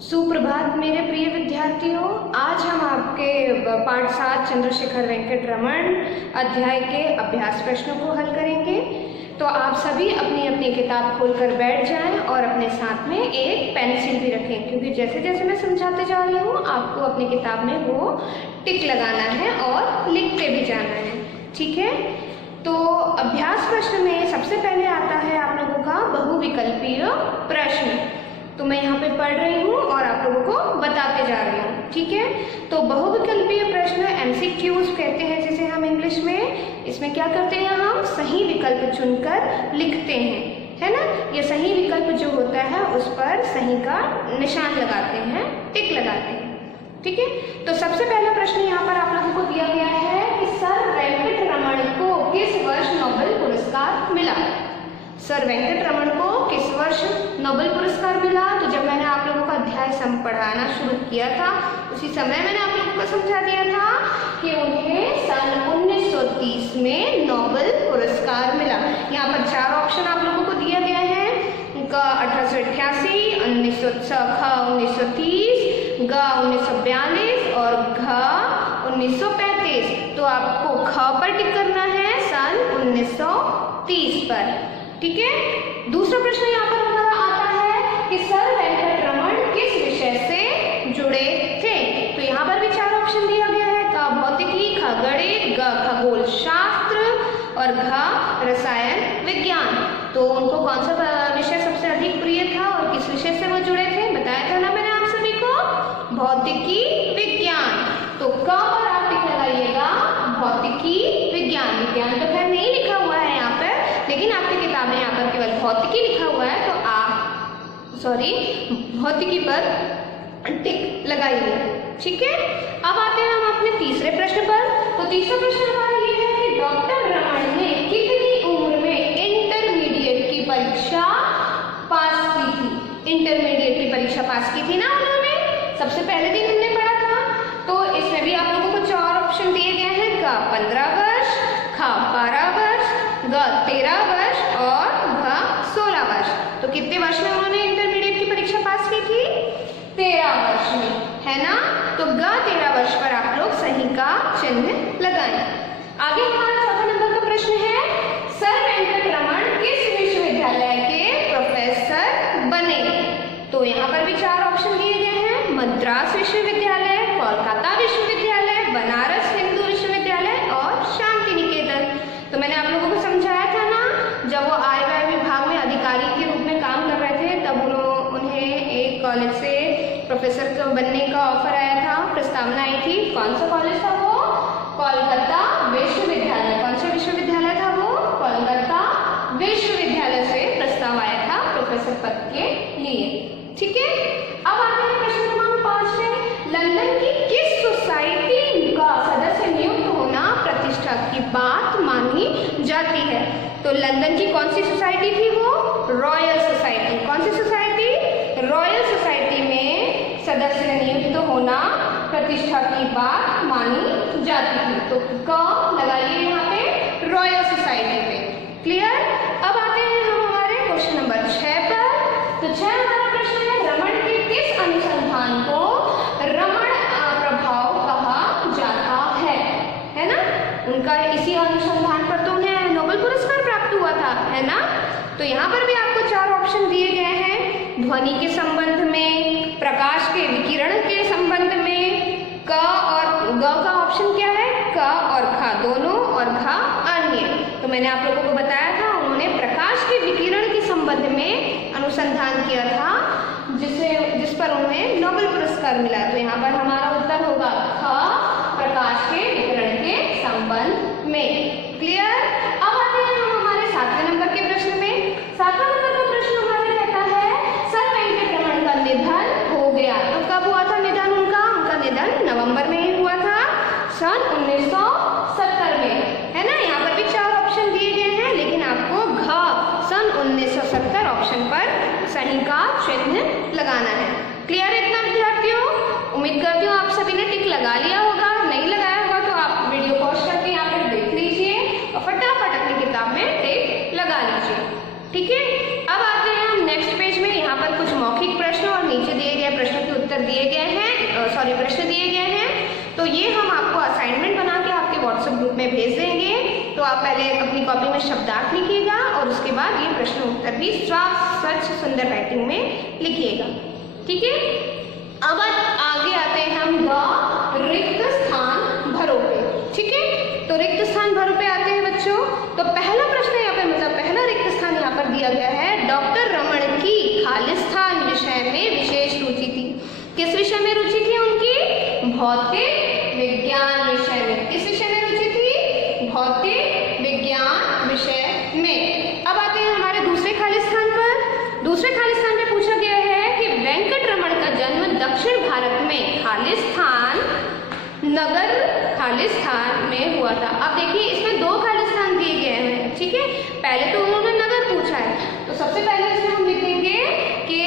सुप्रभात मेरे प्रिय विद्यार्थियों। आज हम आपके पाठ 7 चंद्रशेखर वेंकट रमन अध्याय के अभ्यास प्रश्नों को हल करेंगे। तो आप सभी अपनी अपनी किताब खोलकर बैठ जाएं और अपने साथ में एक पेंसिल भी रखें, क्योंकि जैसे जैसे मैं समझाते जा रही हूँ आपको अपनी किताब में वो टिक लगाना है और लिखते भी जाना है। ठीक है, तो अभ्यास प्रश्न में सबसे पहले आता है आप लोगों का बहुविकल्पीय प्रश्न। तो मैं यहाँ पे पढ़ रही हूँ और आप लोगों को बताते जा रही हूँ। ठीक है, तो बहुविकल्पीय प्रश्न MCQs कहते हैं जिसे हम इंग्लिश में। इसमें क्या करते हैं, हम सही विकल्प चुनकर लिखते हैं, है ना। ये सही विकल्प जो होता है उस पर सही का निशान लगाते हैं, टिक लगाते हैं। ठीक है, तो सबसे पहला प्रश्न यहाँ पर आप लोगों को दिया गया है कि सर वेंकट रमन को किस वर्ष नोबेल पुरस्कार मिला। सर वेंकट रमन को किस वर्ष नोबेल पुरस्कार मिला। तो जब मैंने आप लोगों का अध्याय पढ़ाना शुरू किया था उसी समय मैंने आप लोगों को समझा दिया था कि उन्हें सन 1930 में नोबेल पुरस्कार मिला। यहाँ पर 4 ऑप्शन आप लोगों को दिया गया है। क 1888, 1930, ग 1942 और घ 1935। तो आपको ख पर टिक करना है सन 1930 पर। ठीक है, दूसरा प्रश्न यहाँ पर हमारा आता है कि सर वेंकट रमन किस विषय से जुड़े थे। तो यहाँ पर भी 4 ऑप्शन दिया गया है। क भौतिकी, ख गणित, ग खगोल शास्त्र और घ रसायन विज्ञान। तो उनको कौन सा विषय सबसे अधिक प्रिय था और किस विषय से वो जुड़े थे, बताया था ना मैंने आप सभी को, भौतिकी विज्ञान। तो क पर आप टिक लगाइएगा, भौतिकी विज्ञान। विज्ञान तो खैर नहीं लिखा हुआ है यहाँ पर, लेकिन आपकी किताब में यहाँ पर केवल भौतिकी लिखा हुआ है, तो आप भौतिकी पर टिक लगाइए। ठीक है, अब आते हैं हम अपने तीसरे प्रश्न पर। तो तीसरा प्रश्न हमारा ये है कि डॉक्टर रमन ने कितनी उम्र में इंटरमीडिएट की परीक्षा पास की थी। इंटरमीडिएट की परीक्षा पास की थी ना उन्होंने, सबसे पहले दिन हमने पढ़ा था। तो इसमें भी आप लोगों को 4 ऑप्शन दिए गए हैं। क 15 वर्ष, ख 12 वर्ष, ग 13 वर्ष और घ 16 वर्ष। तो कितने वर्ष में उन्होंने इंटरमीडिएट की परीक्षा पास की थी, 13 वर्ष में, है ना। तो ग 13 वर्ष पर आप लोग सही का चिन्ह लगाएं। आगे हमारा चौथा नंबर का प्रश्न है, सर वेंकट रमन किस विश्वविद्यालय के प्रोफेसर बने। तो यहाँ पर भी 4 ऑप्शन दिए गए हैं। मद्रास विश्वविद्यालय, कोलकाता विश्वविद्यालय, बनारस हिंदू विश्वविद्यालय और शांति निकेतन। तो मैंने आप लोगों को समझाया था ना, जब वो आय व्यय विभाग में अधिकारी के रूप में काम कर रहे थे तब उन्हें एक कॉलेज से प्रोफेसर बनने का ऑफर आया था, प्रस्तावना आई थी। कौन सा कॉलेज था वो, कोलकाता विश्वविद्यालय। कौन सा विश्वविद्यालय था वो, कोलकाता विश्वविद्यालय से प्रस्ताव आया था प्रोफेसर पद के लिए। ठीक है, अब आते हैं प्रश्न क्रमांक 5 में। लंदन की किस सोसाइटी का सदस्य नियुक्त होना प्रतिष्ठा की बात मानी जाती है। तो लंदन की कौन सी सोसाइटी थी वो, रॉयल सोसाइटी। कौन सी सोसाइटी, रॉयल सोसाइटी में सदस्य नियुक्त होना प्रतिष्ठा की बात मानी जाती थी। तो क लगाइए यहाँ पे, रॉयल सोसाइटी पे। क्लियर। अब आते हैं हम हमारे क्वेश्चन नंबर 6 पर। तो 6 हमारा प्रश्न है, रमन के किस अनुसंधान को रमन प्रभाव कहा जाता है ना। उनका इसी अनुसंधान पर तो उन्हें नोबेल पुरस्कार प्राप्त हुआ था, है ना। तो यहाँ पर भी आपको 4 ऑप्शन दिए गए हैं। ध्वनि के संबंध में, प्रकाश के विकिरण के संबंध में, क और ग का ऑप्शन क्या है, क और ख दोनों और घ अन्य। तो मैंने आप लोगों को बताया था उन्होंने प्रकाश के विकिरण के संबंध में अनुसंधान किया था, जिस पर उन्हें नोबेल पुरस्कार मिला। तो यहाँ पर हमारा उत्तर होगा ख, प्रकाश के विकिरण के संबंध में। क्लियर। अब आते हैं हम हमारे 7वें नंबर के प्रश्न में। 7वां नंबर का प्रश्न हमारा कहता है, सर वेंकट रमन का निधन हो गया। तो कब हुआ था निधन उनका निधन नवंबर में ही हुआ था, सन 1970 में, है ना। यहाँ पर भी 4 ऑप्शन दिए गए हैं, लेकिन आपको घ सन 1970 ऑप्शन पर सही का चिन्ह लगाना है। क्लियर है इतना विद्यार्थियों। उम्मीद करती हूँ आप सभी ने टिक लगा लिया होगा, नहीं लगाया होगा तो आप वीडियो पॉज करके यहाँ पर देख लीजिए और आप पहले अपनी कॉपी में शब्दार्थ लिखिएगा और उसके बाद ये प्रश्न उत्तर भी साफ स्वच्छ सुंदर राइटिंग में लिखिएगा। ठीक है, अब आगे आते हैं हम रिक्त स्थान भरो पे। ठीक है, तो रिक्त स्थान भरो पे आते हैं बच्चों। तो पहला प्रश्न यहाँ पे मतलब पहला रिक्त स्थान यहाँ पर दिया गया है, डॉक्टर रमण की खालिस्तान विषय में विशेष रुचि थी। किस विषय में रुचि थी उनकी? भौतिक विज्ञान विषय में। किस विषय में रुचि थी? भौतिक विज्ञान विषय में। अब आते हैं हमारे दूसरे खालिस्तान पर। दूसरे खालिस्तान में पूछा गया है कि वेंकटरमण का जन्म दक्षिण भारत में खालिस्तान नगर खालिस्तान में हुआ था। अब देखिए इसमें दो खालिस्तान दिए गए हैं। ठीक है, पहले तो उन्होंने नगर पूछा है, तो सबसे पहले इसमें हम लिखेंगे कि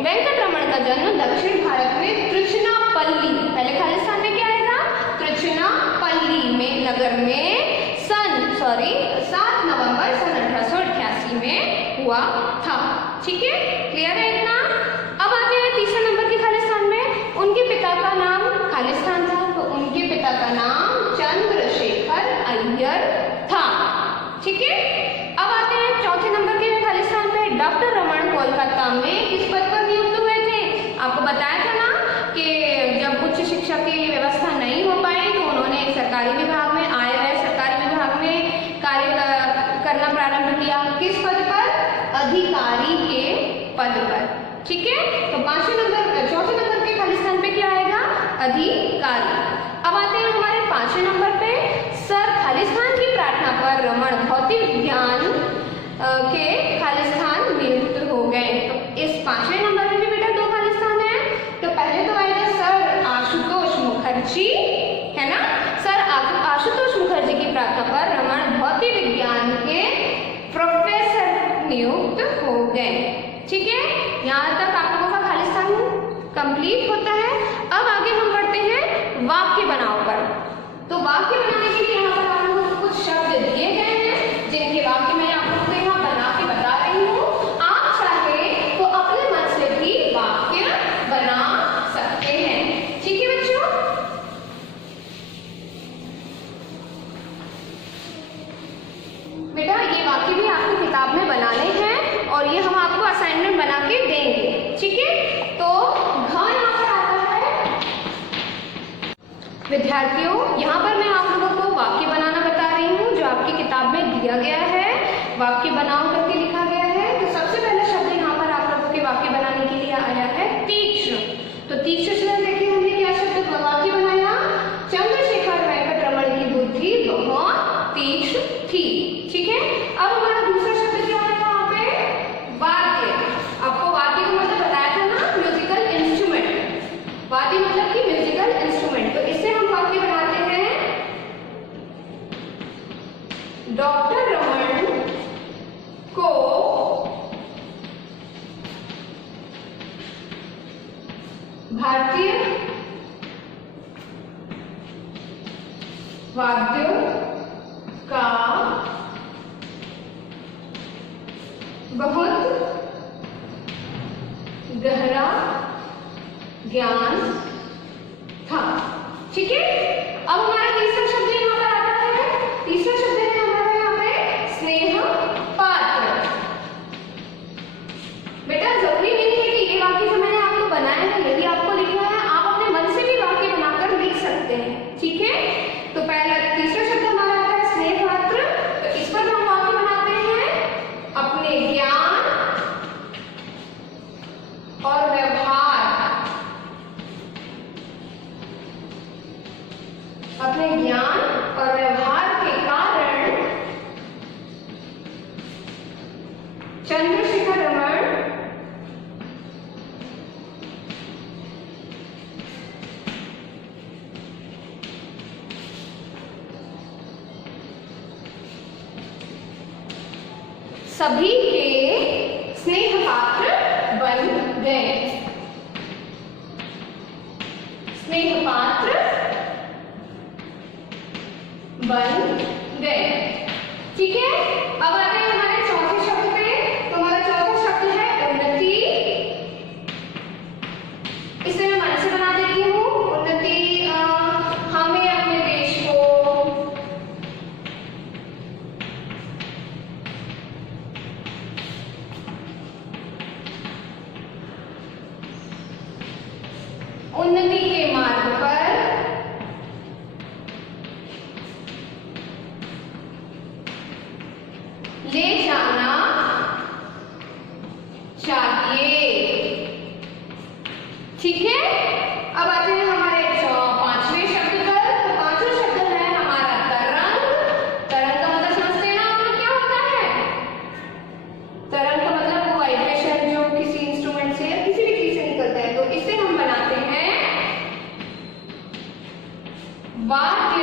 वेंकटरमण का जन्म दक्षिण भारत में त्रिचनापल्ली, पहले खालिस्तान में क्या आएगा? त्रिचनापल्ली में नगर में 7 नवंबर सन 1888 में हुआ था। ठीक है, क्लियर है इतना? अब आते हैं तीसरे नंबर के खालिस्तान में। उनके पिता का नाम खालिस्तान था, तो उनके पिता का नाम चंद्रशेखर अय्यर था। ठीक है, अब आते हैं चौथे नंबर के खालिस्तान पे। डॉक्टर रमण कोलकाता में किस पद पर नियुक्त हुए थे? आपको बताया था ना कि जब उच्च शिक्षा की व्यवस्था नहीं हो पाई तो उन्होंने सरकारी विभाग में आए हुए सरकारी विभाग में कार्य करना प्रारंभ किया। किस पद पर? अधिकारी के पद पर। ठीक है, तो चौथे नंबर के खालिस्तान पे क्या आएगा? अधिकारी। अब आते हैं हमारे पांचवें नंबर पे। सर खालिस्तान की प्रार्थना पर रमण भौतिक विज्ञान के खालिस्तान नियुक्त हो गए। तो इस पांचवें नंबर में भी बेटा दो खालिस्तान है। तो पहले तो आएगा सर आशुतोष मुखर्जी, है ना? सर आशुतोष मुखर्जी की प्रार्थना पर रमण भौतिक विज्ञान के प्रोफेसर नियुक्त हो गए। ठीक है, यहाँ तक आप लोगों का खालिस्तान कंप्लीट होता है। अब आगे हम बढ़ते हैं वाक्य बनाओ पर। तो वाक्य बनाने के लिए यहाँ पर आप लोगों को कुछ शब्द दिए गए हैं जिनके वाक्य मैं आप लोगों को यहाँ बना के बता रही हूँ। आप चाहे तो अपने मन से भी वाक्य बना सकते हैं। ठीक है बच्चों, बेटा ये वाक्य भी आपको किताब में बनाने हैं और ये हम आपको असाइनमेंट बना के देंगे। ठीक है, तो यहाँ पर आता है विद्यार्थियों, यहाँ पर मैं आप लोगों को वाक्य बनाना बता रही हूँ जो आपकी किताब में दिया गया है। वाक्य बनाओ करके लिखा गया है। तो सबसे पहला शब्द यहाँ पर आप लोगों के वाक्य बनाने के लिए आया है तीक्ष्ण। तो तीक्ष्ण शब्द देखिए हमने क्या शब्द वाक्य बनाया? चंद्रशेखर वेंकटरमण की बुद्धि बहुत तीक्ष्ण थी। ठीक है, अब हमारा दूसरा शब्द क्या है यहाँ पे? वाद्य। आपको वाद्य का मतलब बताया था ना, म्यूजिकल इंस्ट्रूमेंट। वाद्य मतलब कि म्यूजिकल इंस्ट्रूमेंट। तो इससे हम वाक्य बनाते हैं डॉक्टर रमण को भारतीय वाद्यों का बहुत गहरा ज्ञान था। ठीक है, अब हमारा तीसरा शब्द यहाँ पर आता है। तीसरा शब्द है हमारा यहाँ पे स्नेह पात्र। बेटा जरूरी नहीं है कि ये वाक्य जो मैंने आपको बनाया है यही आपको लिखना है, आप अपने मन से भी वाक्य बनाकर लिख सकते हैं। ठीक है, तो पहला तीसरा शब्द हमारा आता है स्नेह पात्र। तो इस पर हम वाक्य बनाते हैं अपने ज्ञान और व्यवहार, अपने ज्ञान और व्यवहार के कारण चंद्रशेखर रमण सभी के स्नेह पात्र बन गए। स्नेह पात्र बन गए। ठीक है, अब आते हैं हमारे चौथे शब्द पे। तो हमारा चौथा शब्द है उन्नति। इसे मैं मन से बना देती हूँ। उन्नति हमें अपने देश को उन्नति के मार्ग पर ले जाना चाहिए। ठीक है, अब आते हैं हमारे 5वें शब्द पर। तो 5वां शब्द है हमारा तरंग। तरंग का मतलब समझते हैं ना आप लोग, क्या होता है? तरंग का मतलब वो वाइब्रेशन जो किसी इंस्ट्रूमेंट से या किसी भी चीज से निकलता है। तो इसे हम बनाते हैं वाद्य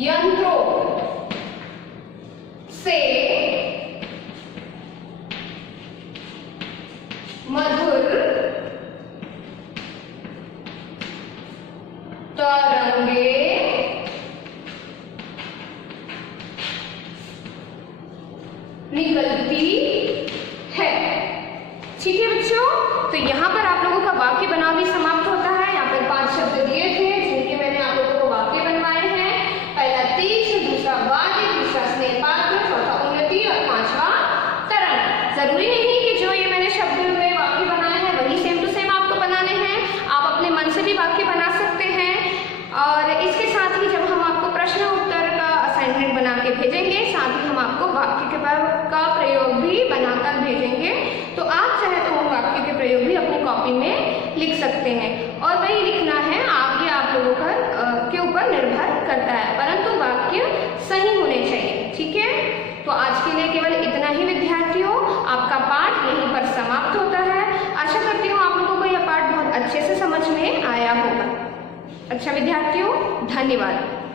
यंत्रों से मधुर तरंगे निकलती है। ठीक है बच्चों, तो यहाँ पर आप लोगों का वाक्य बनाव भी समाप्त होता है। यहाँ पर 5 शब्द दिए थे जिनके मैंने आप लोगों को वाक्य बनवाए हैं। पहला तीक्ष, दूसरा वाद्य, तीसरा स्नेह पात्र, चौथा उन्नति और 5वां तरंग। जरूरी नहीं कि जो ये मैंने शब्द में वाक्य बनाए हैं वही सेम टू सेम आपको बनाने हैं। आप अपने मन से भी वाक्य बना सकते हैं। और इसके साथ ही जब हम आपको प्रश्न उत्तर का असाइनमेंट बना के भेजेंगे, साथ ही हम आपको वाक्य के का प्रयोग भी बनाकर भेजेंगे। तो आप चाहे तो वो वाक्य के प्रयोग भी अपनी कॉपी में लिख सकते हैं। और वही लिखना है आगे आप लोगों के ऊपर निर्भर करता है, परंतु वाक्य सही होने चाहिए। ठीक है, तो आज के लिए केवल इतना ही विद्यार्थियों। आपका पाठ यहीं पर समाप्त होता है। आशा करती हूँ आप लोगों को यह पाठ बहुत अच्छे से समझ में आया होगा। अच्छा विद्यार्थियों, धन्यवाद।